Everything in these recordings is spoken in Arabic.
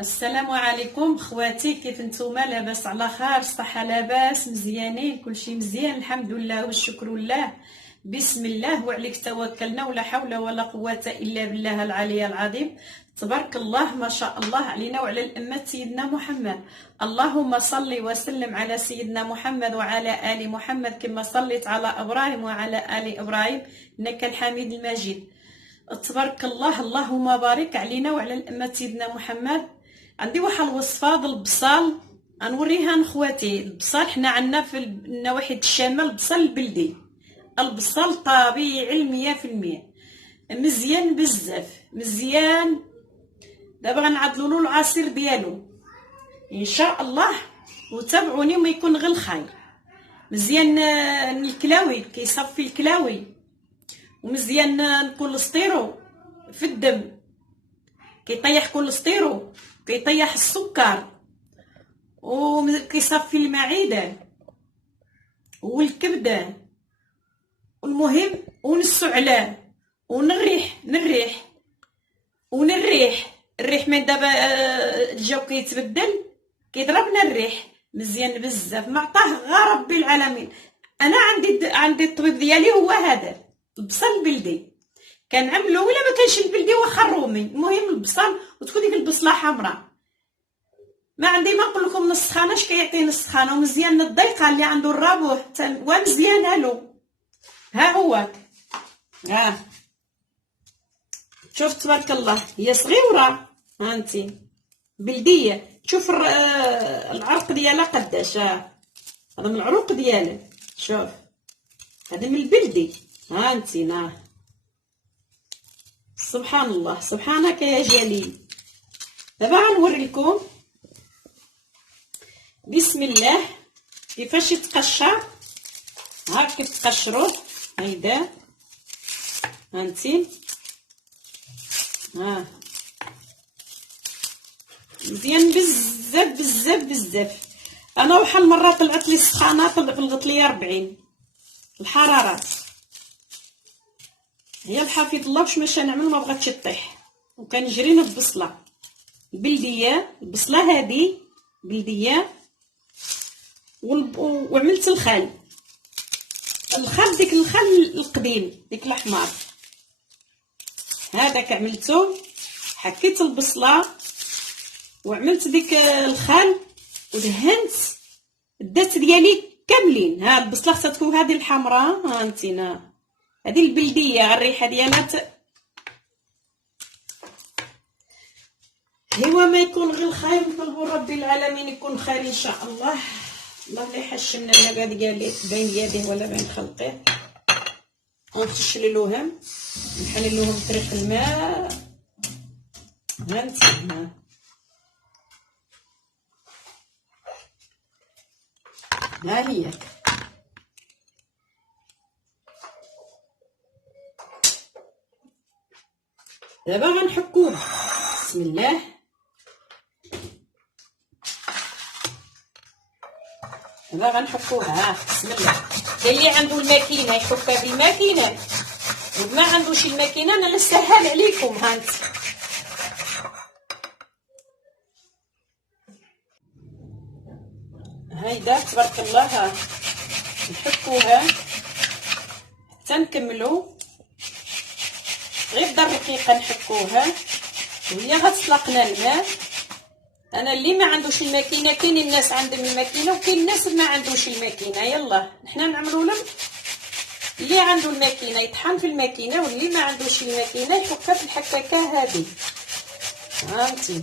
السلام عليكم خواتي، كيف نتوما؟ لاباس على خير؟ صحه لاباس؟ مزيانين؟ كلشي مزيان الحمد لله والشكر لله. بسم الله وعليك توكلنا، ولا حول ولا قوه الا بالله العلي العظيم. تبارك الله ما شاء الله علينا وعلى الأمة سيدنا محمد. اللهم صل وسلم على سيدنا محمد وعلى آل محمد كما صليت على إبراهيم وعلى آل إبراهيم إنك الحميد المجيد. تبارك الله، اللهم بارك علينا وعلى الأمة سيدنا محمد. عندي واحد الوصفه د البصل غنوريها لخواتي. البصل حنا عندنا في النواحي الشمال البصل البلدي، البصل طبيعي 100%، مزيان بزاف مزيان. دابا غنعدلوا له العصير ديالو ان شاء الله، وتابعوني وما يكون غير الخير. مزيان الكلاوي، كيصفي الكلاوي، ومزيان الكوليسترول في الدم، كيطيح كوليسترول، كيطيح السكر، وكيصفي المعده والكبده. والمهم ونسو عليه ونريح الريح من دابا الجو كيتبدل، كيضربنا الريح مزيان بزاف. ما عطاه غير ربي العالمين. انا عندي الطبيب ديالي هو هذا البصل البلدي، كنعملو ولا ما كانش البلدي واخا الرومي، المهم البصل وتكون ديك البصله حمراء. ما عندي ما نقول لكم نسخانه اش كيعطي نسخانه، ومزيان الضيقه اللي عنده الرابوح ومزيان له. ها هو شوف تبارك الله، هي صغيره ها انتي بلديه. شوف العرق ديالها قداش، هذا من العروق ديالها. شوف هذا من البلدي، ها انتي سبحان الله سبحانك يا جليل. دابا غنوري لكم بسم الله كيفاش يتقشر. ها كيف تقشروه، هيدا هانتي مزيان بزاف بزاف بزاف. انا واحد المره طلعت لي السخانه، طلعت لي 40 الحرارات. هي بحفظ الله باش ماشي نعمل، ما بغاتش طيح، وكنجري البصله البلديه. البصله هذه بلديه، وعملت الخل ديك الخل القديم، ديك الاحمر هذاك عملته. حكيت البصله وعملت ديك الخل ودهنت الدات ديالي كاملين. ها البصله خصها تكون هذه الحمراء، ها انتينا هذه البلديه، الريحه ديالها هو ما يكون غير خير. نطلبوا ربي العالمين يكون خير ان شاء الله. الله لا يحشمنا لا ديالي بين يديه ولا بين خلقه. ونخشللوهم، نحللوهم طريق الماء. هانتي ها هي دابا غنحكوه. بسم الله. دابا غنحكوها. بسم الله. كاين اللي عنده الماكينه يحكها بالماكينه، وما عندوش الماكينه انا نسهل عليكم. هانت هايدا تبارك الله نحكوها حتى نكملو. غير دقيقه نحكوها وهي غتطلقنا الماء. انا اللي ما عندوش الماكينه، كاين الناس عندهم الماكينه وكاين الناس ما عندوش الماكينه. يلا حنا نعملوا لهم اللي عنده الماكينه يطحن في الماكينه، واللي ما عندوش الماكينه يحكها في الحكاكه هذه. هانتي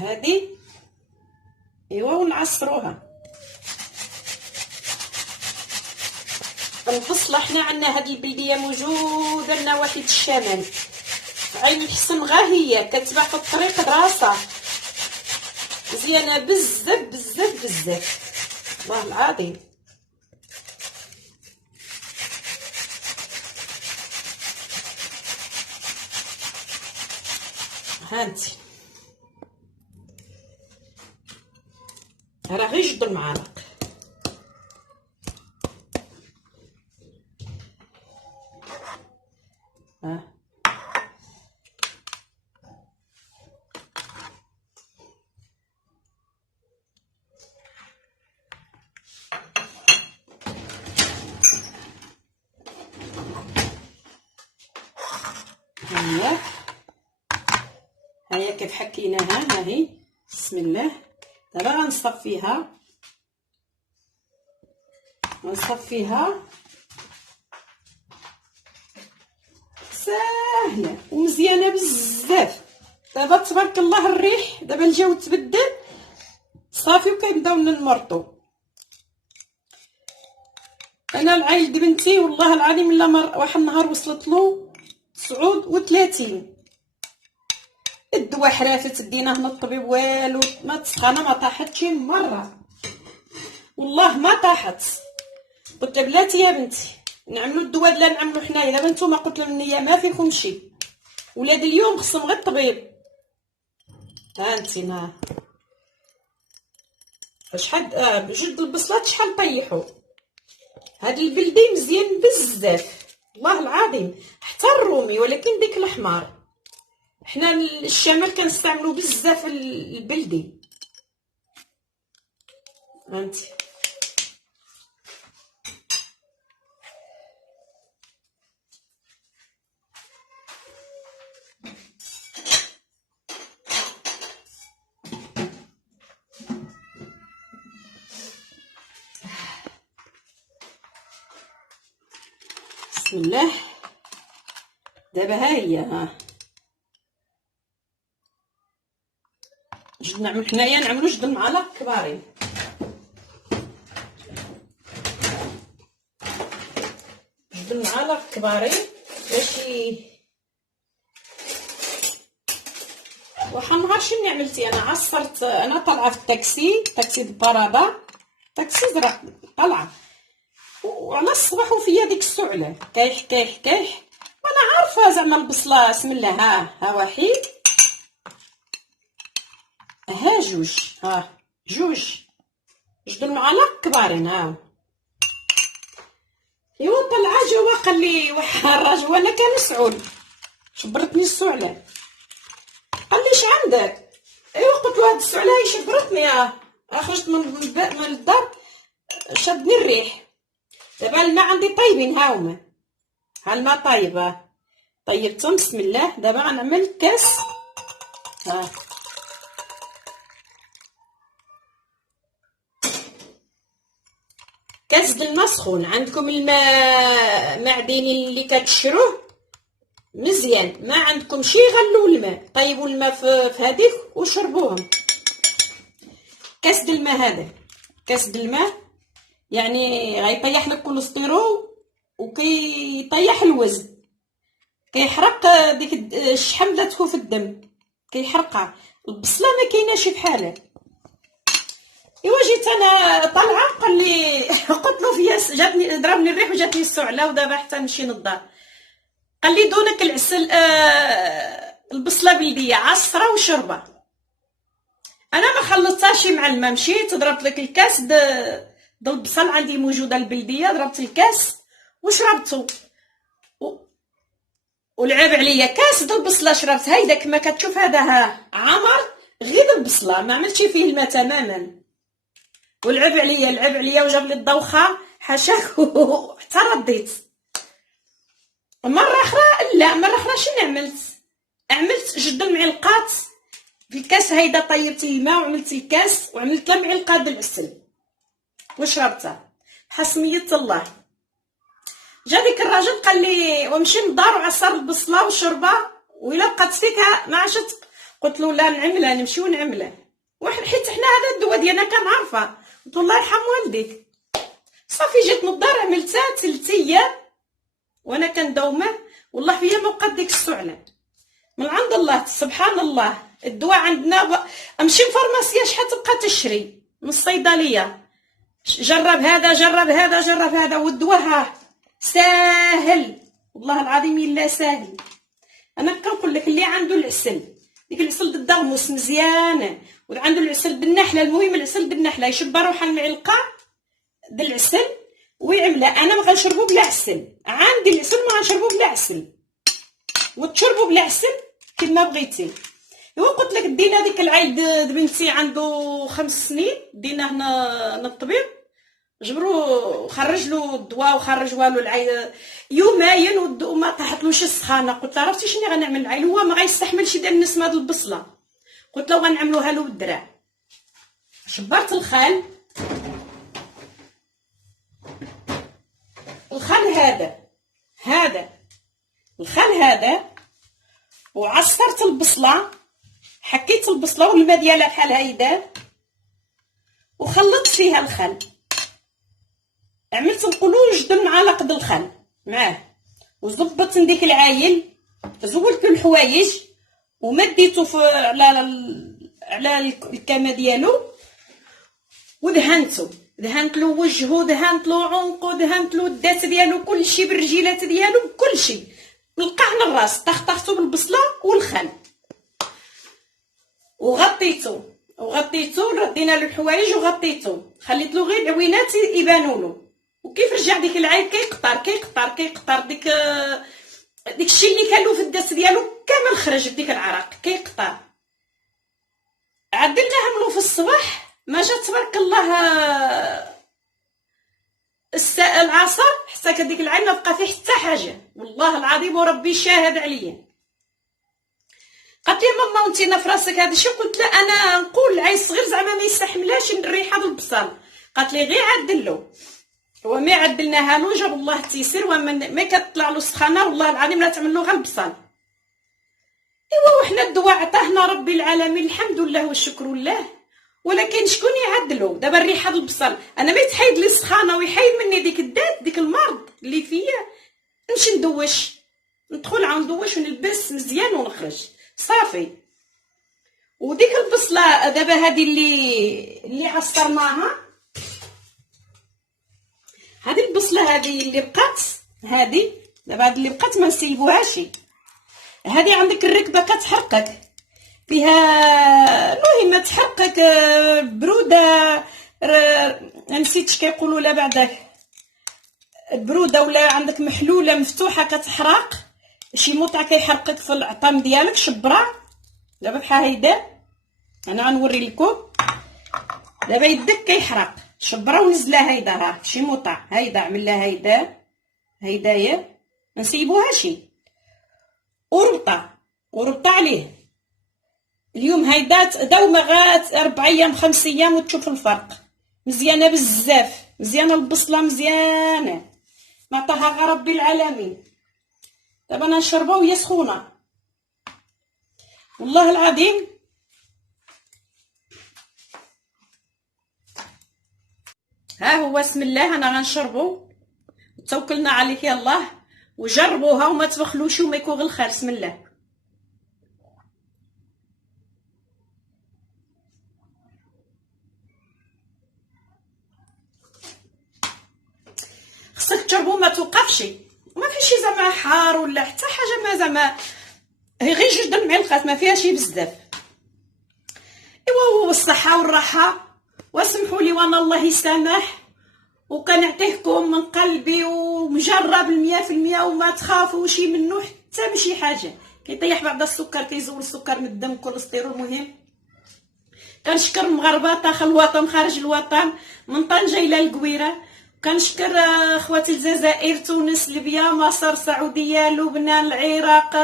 هذه ايوا ونعصروها. البصله حنا عندنا هذه البلديه موجوده نواحي الشمال، عين الحسن غا هي كتباع في الطريق دراسه، مزيانه بزاف بزاف بزاف والله العظيم. هانتي راه غير جد المعالق. هيا كيف حكيناها، ها هي. بسم الله. دابا غنصفيها ساهله ومزيانه بزاف. دابا تبارك الله الريح، دابا الجو تبدل صافي وكيبداو نمرطو. انا العيل بنتي والله العظيم الا واحد النهار وصلت له 39. الدواء حرافت ديناه من الطبيب والو، ما تسخانه ما طاحتش مره، والله ما طاحت. قلت لها بلاتي يا بنتي نعملوا الدواء لا نعملوا حنايا. دابا نتوما قلت لهم النيه ما فيكم شي، ولاد اليوم خصهم غير الطبيب. ها انتينا شحال بجوج البصلات شحال طيحوا. هاد البلدي مزيان بزاف والله العظيم، حتى الرومي، ولكن ديك الاحمر. حنا الشمال كنستعملوا بزاف البلدي. هانتي بسم الله. دابا ها هي، ها جد نعمل حنايا، نعملو جوج المعالق كبارين. جوج المعالق كبارين باش واحد النهار شنو عملتي انا عصرت. انا طالعه في تاكسي البارابا، تاكسي زرق طالعه، وعلى الصباح وفيا ديك السعله كايح وانا عارفه زعما البصله. بسم الله. ها واحد، ها جوج، جوج المعالق كبارين. ايوا طلعه جوا قال لي واحد الراجل وانا كنسعل، شبرتني السعله. قال لي اش عندك؟ ايوا قلت له هاد السعله هي شبرتني. خرجت من الدار شدني الريح. دابا الماء عندي طايبين، هاهما الماء طايب، طيبتهم. بسم الله. دابا غنعمل كاس، كاس د الماء سخون. عندكم الماء معدني اللي كتشروه مزيان، ما عندكم شي غلوا الماء، طيبوا الماء في هذيك وشربوهم. كاس د الماء هذا، كاس د الماء يعني غيطيح لك الكوليسترول وكيطيح الوزن، كيحرق ديك الشحم اللي تكون في الدم، كيحرقها. البصله ما كايناش بحالها. ايوا جيت انا طالعه قال لي قلت له فيا جاتني ضربني الريح وجاتني السعله، ودابا حتى نمشي للدار. قال لي دونك العسل، البصله بلديه عصره وشربه. انا ما خلطتهاش مع الماء، مشيت ضربت لك الكاس د البصل عندي موجوده البلديه، ضربت الكاس وشربته. ولعب عليا كاس د البصله شربت. هيدا كما كتشوف هذا عمر غير البصله، ما عملتش فيه الماء تماما. ولعب عليا وجاب لي الدوخه حاشاك حتى رديت. مره اخرى شنو عملت جوج المعلقات في الكاس هيدا. طيبت الماء وعملت الكاس وعملت 3 معلقات د العسل وشربتها بحسميه الله. جا ديك الراجل قال لي ومشي للدار وعصر البصله وشربها، وإلا بقات فيك ما عشت. قلت له لا نعملها، نمشيو نعملها. حيت حنا هذا الدواء ديالنا كنعرفها. قلت له الله يرحم والديك. صافي جيت من الدار عملتها 3 ايام وانا كنداومه، والله فيا ما بقات ديك السعله من عند الله. سبحان الله. الدواء عندنا امشي للفارماسيه شحال تبقى تشري من الصيدليه، جرب هذا والدواء ساهل والله العظيم الا ساهل. انا كنقول لك اللي عنده العسل، ديك العسل د الدغموس مزيانه، وعنده العسل بالنحله، المهم العسل بالنحله، يشب روحها المعلقه د العسل ويعملها. انا ما غنشربو بلا عسل، عندي العسل ما غنشربو بلا عسل، وتشربوا بلا عسل كما بغيتي. ايوا قلت لك دينا ديك العيد د بنتي عنده 5 سنين، دينا هنا الطبيب جبرو خرج له الدواء وخرج والو العين يومين وما طاحتلوش السخانه. قلت له عرفتي شنو غنعمل العين، هو ما غيستحملش يدير النسمه د البصله. قلت له غنعملوها له بالدراع. شبرت الخل هذا الخل هذا، وعصرت البصله، حكيت البصله والماء ديالها بحال هيدا، وخلطت فيها الخل. عملت نقولوا جوج المعالق د الخل معاه، وزبطت نديك العايل، زولت له الحوايج ومديته على الكامه ديالو، ودهنته، دهنت له وجهه، دهنت له عنقه، دهنت له الدات ديالو، كلشي بالرجيلات ديالو بكلشي، من القعن الراس طخطخته بالبصله والخل، وغطيته ردينا له الحوايج وغطيته، خليت له غير العوينات يبانوا له. وكيف رجع ديك العين كيقطر ديك الشيء اللي كان له في الدس ديالو كامل خرج بديك العرق كيقطر. عدلناها له في الصباح، ما جات تبارك الله العصر حتى كديك العين ما بقى فيه حتى حاجه، والله العظيم وربي شاهد عليا. قالت لي ماما وانت نافراسك هذا الشيء؟ قلت لا انا نقول العين الصغير زعما ما يستحملهاش الريحه د البصل. قالت لي غير عدلو، وما عدلناها له جاب الله التيسير، وما كتطلع له السخانه والله العظيم لا تعمل له غير البصل. ايوا وحنا الدواء عطاهنا ربي العالمين الحمد لله والشكر لله، ولكن شكون يعدلو دابا الريحه د البصل؟ انا ما يتحيد لي السخانه ويحيد مني ديك الدات ديك المرض اللي فيا، نمشي ندوش، ندخل عاود ندوش ونلبس مزيان ونخرج صافي. وديك البصله دابا هذه اللي عصرناها، هذه البصله هذه اللي بقات، هذه دابا هذه اللي بقات ما نسيبوهاش. هذه عندك الركبه كتحرقك فيها، المهم تحرقك بروده، نسيت كيقولوا لا بعدك بروده، ولا عندك محلوله مفتوحه كتحرق، شي موطع كيحرقك في العظام ديالك. شبره دابا بحال هيدا، انا غنوري لكم دابا يدك كيحرق، شبره ونزلها هيدا، راه شي موطع هيدا عمل لها هيدايا ما نسيبوهاش، وربطه عليه. اليوم هيدا داومه غات 4 ايام 5 ايام وتشوف الفرق. مزيانه بزاف، مزيانه البصله، مزيانه ما عطاها غير ربي العالمين. دابا انا نشربها وهي سخونه والله العظيم. ها هو بسم الله انا غنشربو، توكلنا عليك يا الله، وجربوها وما تبخلوش وما يكون غير الخير. بسم الله. خصك تجربو ما توقفش، ما فيش زعما حار ولا حتى حاجه، ما زعما هي غير 2 المعلقات ما فيهاش بزاف. ايوا والصحه والراحه، واسمحوا لي وانا الله يسامح، وكنعطيكم من قلبي ومجرب 100%، وما تخافوش منه حتى ماشي حاجه. كيطيح بعض السكر، كيزول السكر من الدم، كوليسترول. المهم كنشكر المغاربه داخل الوطن خارج الوطن، من طنجه الى القويره. كنشكر اخواتي الجزائر، تونس، ليبيا، مصر، السعوديه، لبنان، العراق،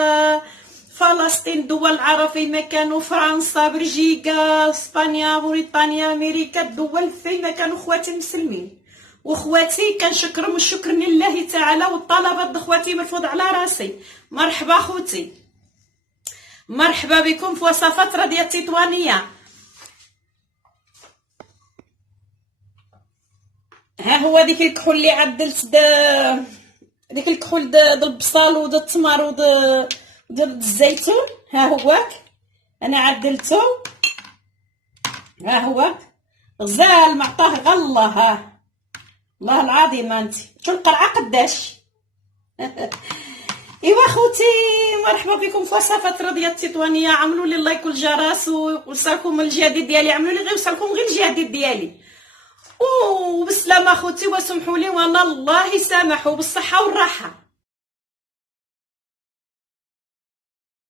فلسطين، دول العرب فيما كانوا، فرنسا، بلجيكا، اسبانيا، موريتانيا، امريكا، الدول فيما كانوا اخواتي المسلمين واخواتي. كنشكرهم الشكر لله تعالى، والطلبات اخواتي مرفوض على راسي. مرحبا خوتي، مرحبا بكم في وصفات راديو التطوانيه. ها هو ديك الكحول اللي عدلت ديك الكحول د البصل ود التمر ود الزيتون، ها هو انا عدلته، ها هو غزال معطاه غله. ها الله العظيم انت شو القرعه قداش. ايوا خوتي مرحبا بكم في وصفات راديو التطوانيه. عملوا لي لايك والجرس ووصلكم الجديد ديالي، عملوا لي غير وصلكم غير الجديد ديالي. وبسلامه خوتي، وسمحوا لي وانا الله يسامحوا بالصحه والراحه.